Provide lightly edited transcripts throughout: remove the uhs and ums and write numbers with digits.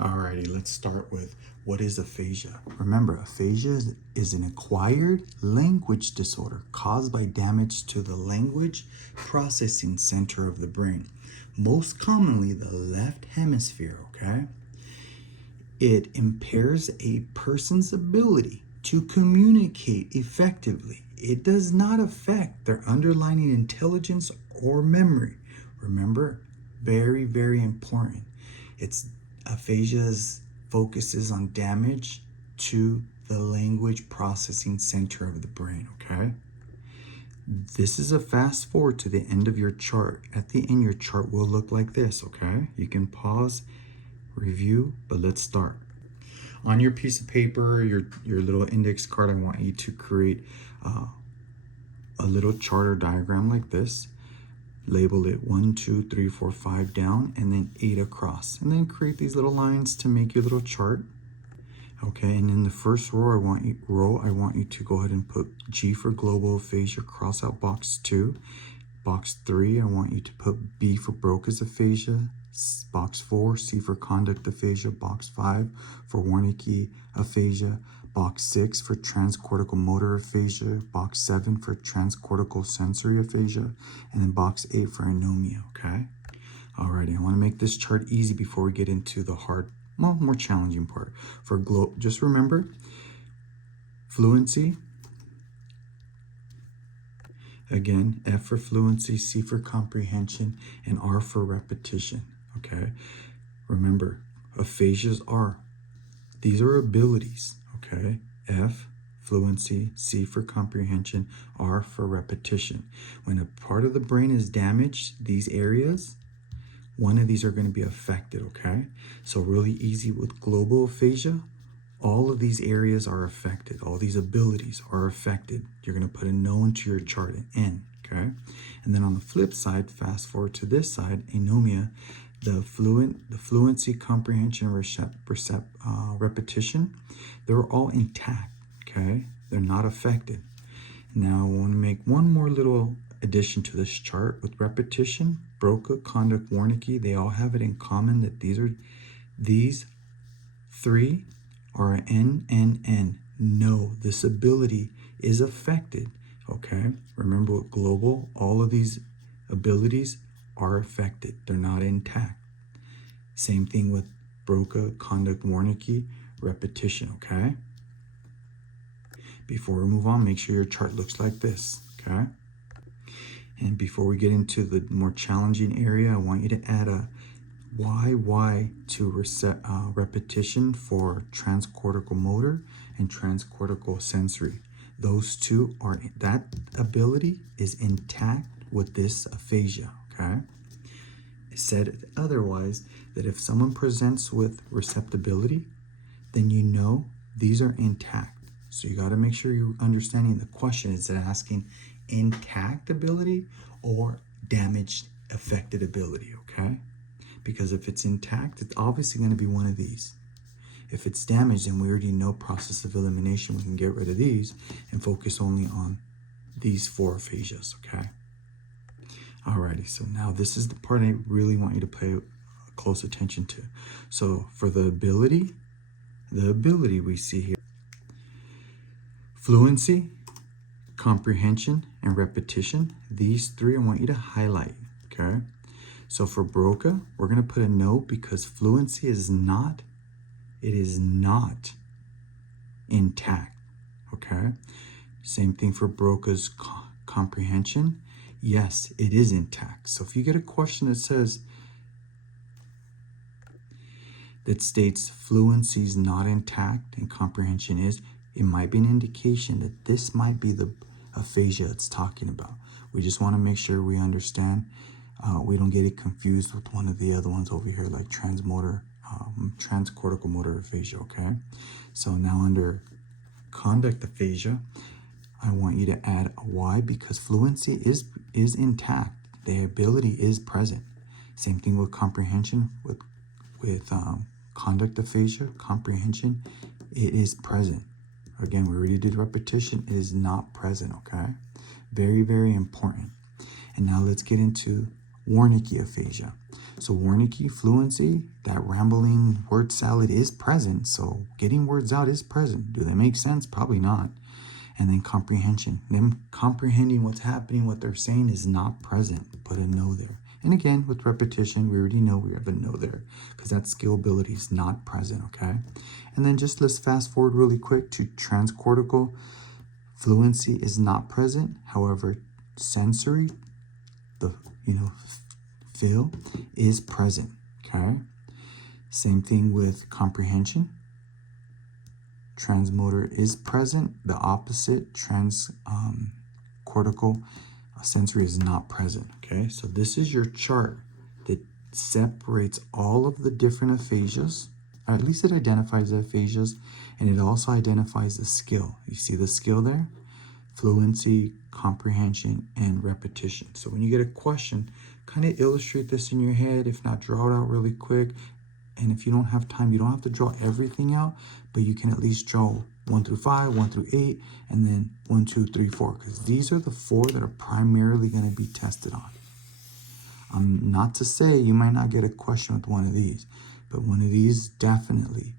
Alrighty, let's start with what is aphasia. Remember, aphasia is an acquired language disorder caused by damage to the language processing center of the brain, most commonly the left hemisphere, okay? It impairs a person's ability to communicate effectively. It does not affect their underlying intelligence or memory. Remember, very, very important. Aphasia focuses on damage to the language processing center of the brain, okay? This is a fast forward to the end of your chart. At the end, your chart will look like this, okay? You can pause, review, but let's start. On your piece of paper, your little index card, I want you to create a little chart or diagram like this. Label it 1, 2, 3, 4, 5 down, and then 8 across. And then create these little lines to make your little chart. Okay, and in the first row, I want you to go ahead and put G for global aphasia, cross out box 2. Box 3, I want you to put B for Broca's aphasia. Box 4, C for conduct aphasia. Box 5 for Wernicke aphasia. Box 6 for transcortical motor aphasia. Box 7 for transcortical sensory aphasia. And then box 8 for anomia, okay? Alrighty, I want to make this chart easy before we get into the hard, well, more challenging part. Just remember, fluency. Again, F for fluency, C for comprehension, and R for repetition, okay? Remember, aphasias these are abilities, okay? F, fluency, C for comprehension, R for repetition. When a part of the brain is damaged, these areas, one of these are going to be affected, okay? So really easy with global aphasia, all of these areas are affected. All these abilities are affected. You're going to put a no into your chart, an N, okay? And then on the flip side, fast forward to this side, anomia, the fluency, comprehension, repetition, they're all intact, okay? They're not affected. Now, I want to make one more little addition to this chart with repetition. Broca, conduct, Wernicke, they all have it in common that these three are N. No, this ability is affected, okay? Remember with global, all of these abilities are affected. They're not intact. Same thing with Broca, conduct, Wernicke, repetition, okay? Before we move on, make sure your chart looks like this, okay? And before we get into the more challenging area, I want you to add a Y to repetition for transcortical motor and transcortical sensory. Those two that ability is intact with this aphasia, okay? It said otherwise that if someone presents with receptibility, then you know these are intact. So you got to make sure you're understanding the question. Is it asking intact ability or damaged, affected ability, okay? Because if it's intact, it's obviously going to be one of these. If it's damaged, then we already know process of elimination. We can get rid of these and focus only on these 4 aphasias, okay? Alrighty, so now this is the part I really want you to pay close attention to. So for the ability we see here, fluency, comprehension, and repetition, these 3 I want you to highlight, okay? So for Broca, we're going to put a no because fluency is not intact, okay? Same thing for Broca's comprehension. Yes, it is intact. So if you get a question that states fluency is not intact and comprehension is, it might be an indication that this might be the aphasia it's talking about. We just want to make sure we understand. We don't get it confused with one of the other ones over here, like transcortical motor aphasia, okay? So now under conduct aphasia, I want you to add a Y because fluency is intact. The ability is present. Same thing with comprehension, with conduct aphasia, comprehension, it is present. Again, we already did repetition, it is not present, okay? Very, very important. And now let's get into Wernicke aphasia. So Wernicke, fluency, that rambling word salad is present. So getting words out is present. Do they make sense? Probably not. And then comprehension. Them comprehending what's happening, what they're saying is not present. Put a no there. And again, with repetition, we already know we have a no there because that skill ability is not present, okay? And then just let's fast forward really quick to transcortical. Fluency is not present. However, sensory, the feel is present, okay? Same thing with comprehension. Transmotor is present. The opposite, cortical sensory, is not present, okay? So this is your chart that separates all of the different aphasias, or at least it identifies the aphasias, and it also identifies the skill. You see the skill there? Fluency, comprehension, and repetition. So when you get a question, kind of illustrate this in your head. If not, draw it out really quick. And if you don't have time, you don't have to draw everything out, but you can at least draw 1 through 5, 1 through 8, and then 1, 2, 3, 4, because these are the 4 that are primarily going to be tested on. Not to say you might not get a question with one of these, but one of these definitely.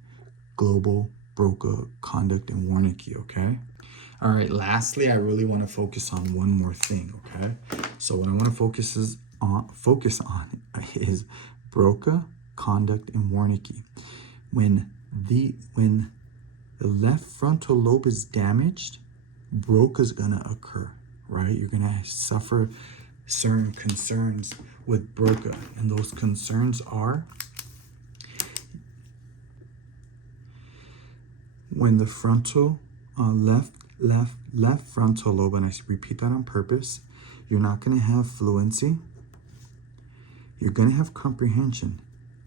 Global, Broca, Conduct, and Wernicke, okay? All right, lastly, I really want to focus on one more thing, okay? So what I want to focus on is Broca, Conduct, and Wernicke. When the left frontal lobe is damaged, Broca is going to occur, right? You're going to suffer certain concerns with Broca, and those concerns are when the frontal left frontal lobe, and I repeat that on purpose, you're not going to have fluency. You're going to have comprehension.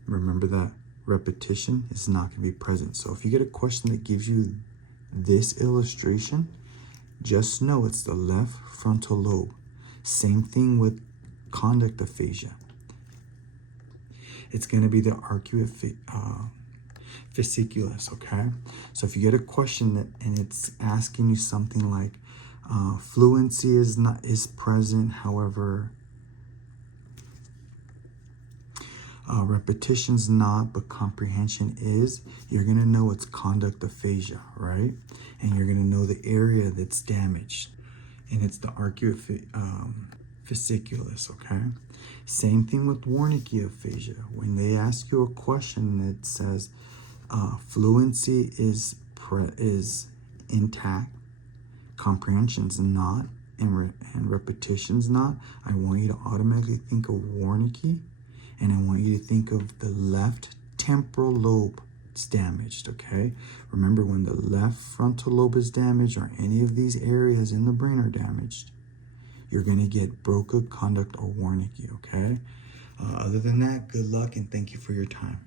Remember that repetition is not going to be present. So if you get a question that gives you this illustration, just know it's the left frontal lobe. Same thing with conduct aphasia. It's going to be the arcuate fasciculus, okay? So if you get a question and it's asking you something like fluency is present, however repetition's not, but comprehension is, you're going to know it's conduct aphasia, right? And you're going to know the area that's damaged, and it's the arcuate fasciculus, okay? Same thing with Wernicke aphasia. When they ask you a question that says fluency is intact, comprehension's not, and repetition's not, I want you to automatically think of Wernicke, and I want you to think of the left temporal lobe. It's damaged, okay? Remember, when the left frontal lobe is damaged, or any of these areas in the brain are damaged, you're going to get Broca, Conduct, or Wernicke, okay? Other than that, good luck and thank you for your time.